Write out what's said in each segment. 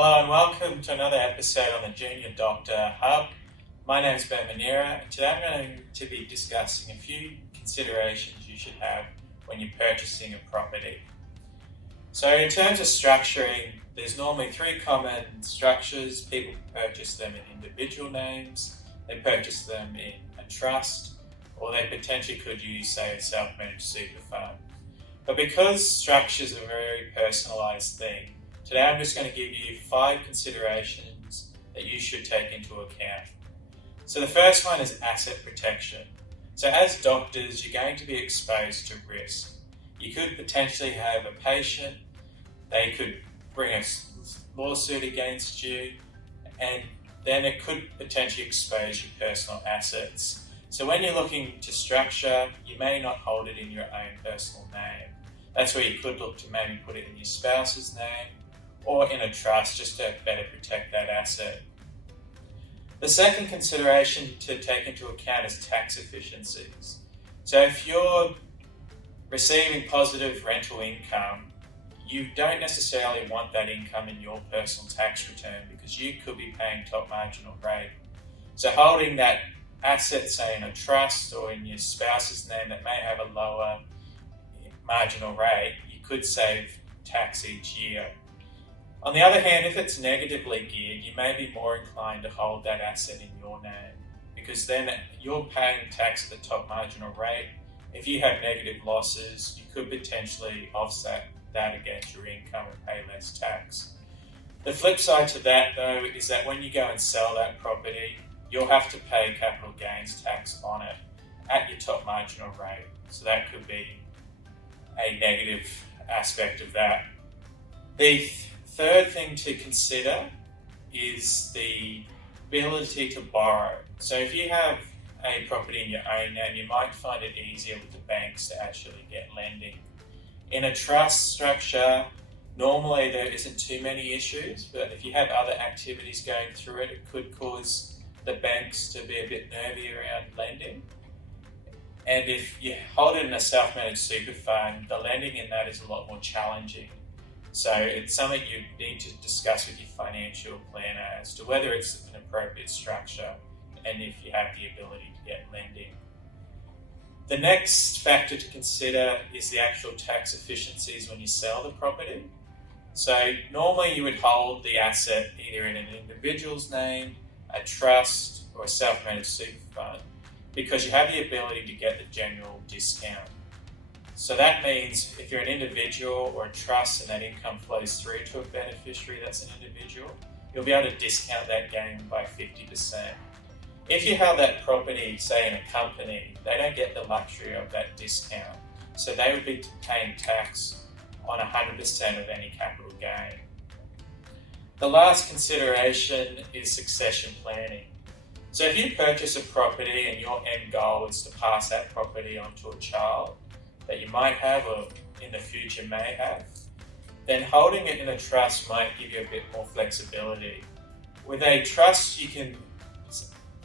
Hello and welcome to another episode on the Junior Doctor Hub. My name is Ben Manera, and today I'm going to be discussing a few considerations you should have when you're purchasing a property. So in terms of structuring, there's normally three common structures. People purchase them in individual names, they purchase them in a trust, or they potentially could use, say, a self-managed super fund. But because structures are a very personalised thing, today I'm just going to give you 5 considerations that you should take into account. So the first one is asset protection. So as doctors, you're going to be exposed to risk. You could potentially have a patient, they could bring a lawsuit against you, and then it could potentially expose your personal assets. So when you're looking to structure, you may not hold it in your own personal name. That's where you could look to maybe put it in your spouse's name or in a trust just to better protect that asset. The second consideration to take into account is tax efficiencies. So if you're receiving positive rental income, you don't necessarily want that income in your personal tax return because you could be paying top marginal rate. So holding that asset, say in a trust or in your spouse's name that may have a lower marginal rate, you could save tax each year. On the other hand, if it's negatively geared, you may be more inclined to hold that asset in your name because then you're paying tax at the top marginal rate. If you have negative losses, you could potentially offset that against your income and pay less tax. The flip side to that, though, is that when you go and sell that property, you'll have to pay capital gains tax on it at your top marginal rate. So that could be a negative aspect of that. The third thing to consider is the ability to borrow. So if you have a property in your own name, you might find it easier with the banks to actually get lending. In a trust structure, normally there isn't too many issues, but if you have other activities going through it, it could cause the banks to be a bit nervy around lending. And if you hold it in a self-managed super fund, the lending in that is a lot more challenging. So it's something you need to discuss with your financial planner as to whether it's an appropriate structure and if you have the ability to get lending. The next factor to consider is the actual tax efficiencies when you sell the property. So normally you would hold the asset either in an individual's name, a trust, or a self-managed super fund because you have the ability to get the general discount. So that means if you're an individual or a trust and that income flows through to a beneficiary that's an individual, you'll be able to discount that gain by 50%. If you held that property, say in a company, they don't get the luxury of that discount. So they would be paying tax on 100% of any capital gain. The last consideration is succession planning. So if you purchase a property and your end goal is to pass that property on to a child that you might have or in the future may have, then holding it in a trust might give you a bit more flexibility. With a trust, you can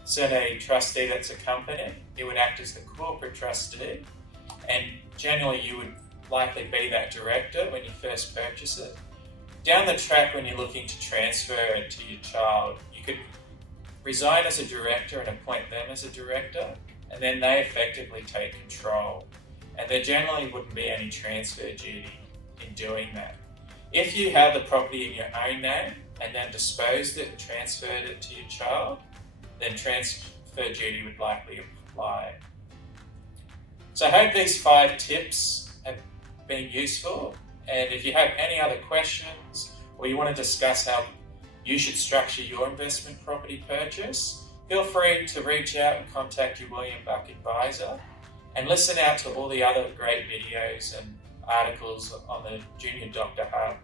set a trustee that's a company. It would act as the corporate trustee, and generally you would likely be that director when you first purchase it. Down the track, when you're looking to transfer it to your child, you could resign as a director and appoint them as a director, and then they effectively take control. And there generally wouldn't be any transfer duty in doing that. If you have the property in your own name and then disposed it and transferred it to your child, then transfer duty would likely apply. So I hope these 5 tips have been useful, and if you have any other questions or you want to discuss how you should structure your investment property purchase, feel free to reach out and contact your William Buck advisor, and listen out to all the other great videos and articles on the Junior Doctor Hub.